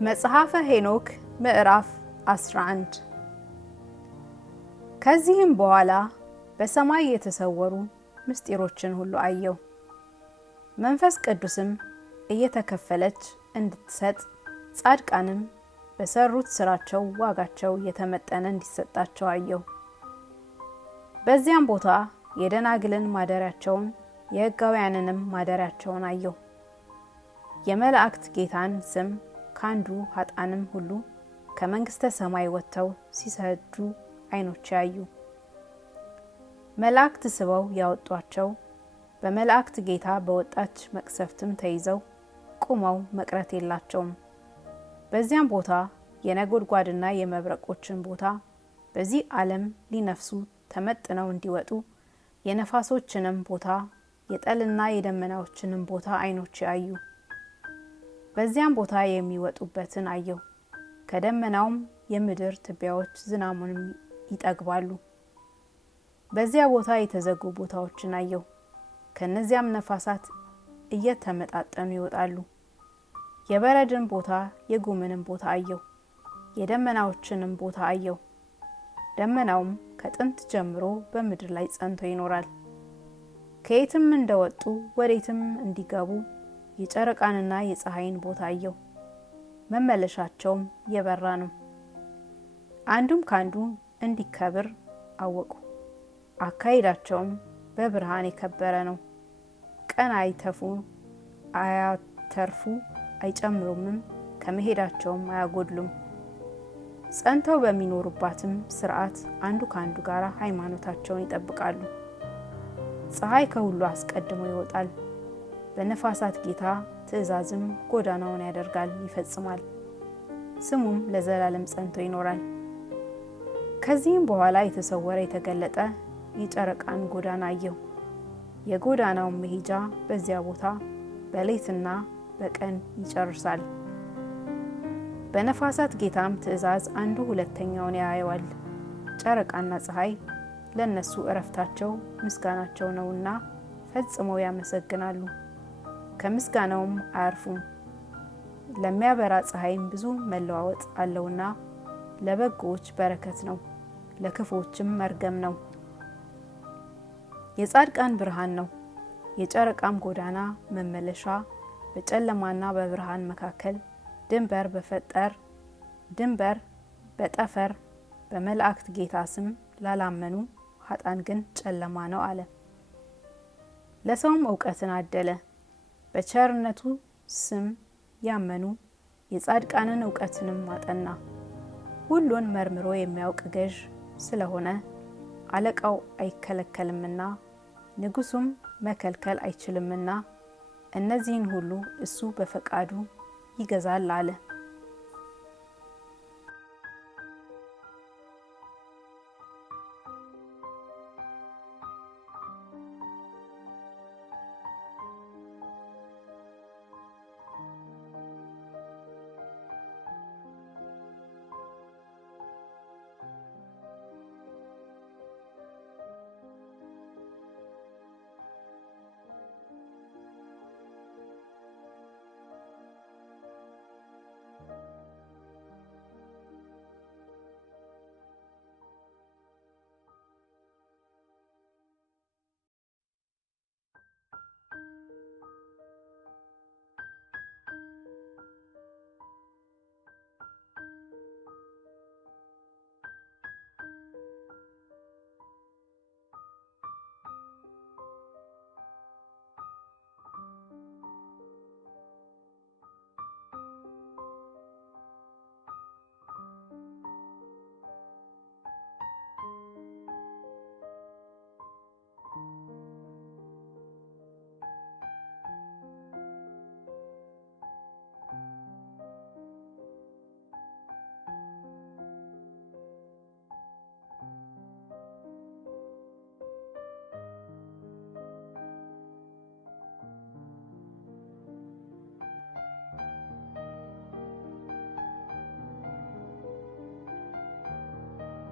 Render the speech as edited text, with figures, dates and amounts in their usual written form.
መጽሐፈ ሄኖክ ምዕራፍ 11 ከዚህም በኋላ በሰማይ የተሰወሩ ምስጢሮችን ሁሉ አየሁ። መንፈስ ቅዱስም እየተከፈለች እንድትሰጥ ጻድቃንም በሰሩት ስራቸው ዋጋቸው የተመጠነ እንዲሰጣቸው አየሁ። በዚያም ቦታ የደናግልን ማደሪያቸውን የሕጋውያንንም ማደሪያቸውን አየሁ። የመላእክት ጌታን ስም ካንዱ ኃጣንም ሁሉ ከመንግስተ ሰማይ ወጥተው ሲሰዱ ዓይኖች ያዩ። መላእክት ስበው ያወጧቸው በመላእክት ጌታ በወጣች መቅሰፍትም ተይዘው ቆመው መቅረት የላቸውም። በዚያም ቦታ የነጎድጓድና የመብረቆችን ቦታ በዚህ ዓለም ሊነፍሱ ተመጥነው እንዲወጡ የነፋሶችንም ቦታ የጠልና የደመናዎችንም ቦታ ዓይኖች ያዩ። በዚያም ቦታ የሚወጡበትን አየሁ። ከደመናውም የምድር ትቢያዎች ዝናሙንም ይጠግባሉ። በዚያ ቦታ የተዘጉ ቦታዎችን አየሁ። ከነዚያም ነፋሳት እየተመጣጠኑ ይወጣሉ። የበረድን ቦታ የጉምንም ቦታ አየሁ። የደመናዎችንም ቦታ አየሁ። ደመናውም ከጥንት ጀምሮ በምድር ላይ ጸንቶ ይኖራል። ከየትም እንደወጡ ወዴትም እንዲገቡ የጨረቃንና የፀሐይን ቦታ አየሁ። መመለሻቸውም የበራ ነው። አንዱም ካንዱ እንዲከብር አወቁ። አካሄዳቸውም በብርሃን የከበረ ነው። ቀን አይተፉ አያተርፉ አይጨምሩምም፣ ከመሄዳቸውም አያጎድሉም። ጸንተው በሚኖሩባትም ስርዓት አንዱ ካንዱ ጋር ሃይማኖታቸውን ይጠብቃሉ። ፀሐይ ከሁሉ አስቀድሞ ይወጣል። በነፋሳት ጌታ ትእዛዝም ጎዳናውን ያደርጋል ይፈጽማል። ስሙም ለዘላለም ጸንቶ ይኖራል። ከዚህም በኋላ የተሰወረ የተገለጠ የጨረቃን ጎዳና አየሁ። የጎዳናውን መሄጃ በዚያ ቦታ በሌትና በቀን ይጨርሳል። በነፋሳት ጌታም ትእዛዝ አንዱ ሁለተኛውን ያየዋል። ጨረቃና ፀሐይ ለነሱ እረፍታቸው ምስጋናቸው ነውና ፈጽመው ያመሰግናሉ፣ ከምስጋናውም አያርፉም። ለሚያበራ ፀሐይም ብዙ መለዋወጥ አለውና ለበጎዎች በረከት ነው፣ ለክፎችም መርገም ነው። የጻድቃን ብርሃን ነው። የጨረቃም ጎዳና መመለሻ በጨለማና በብርሃን መካከል ድንበር በጠፈር በመላእክት ጌታ ስም ላላመኑ ኃጣን ግን ጨለማ ነው አለ። ለሰውም እውቀትን አደለ። በቸርነቱ ስም ያመኑ የጻድቃንን እውቀትንም አጠና። ሁሉን መርምሮ የሚያውቅ ገዥ ስለሆነ አለቃው አይከለከልምና ንጉሱም መከልከል አይችልምና እነዚህን ሁሉ እሱ በፈቃዱ ይገዛል አለ።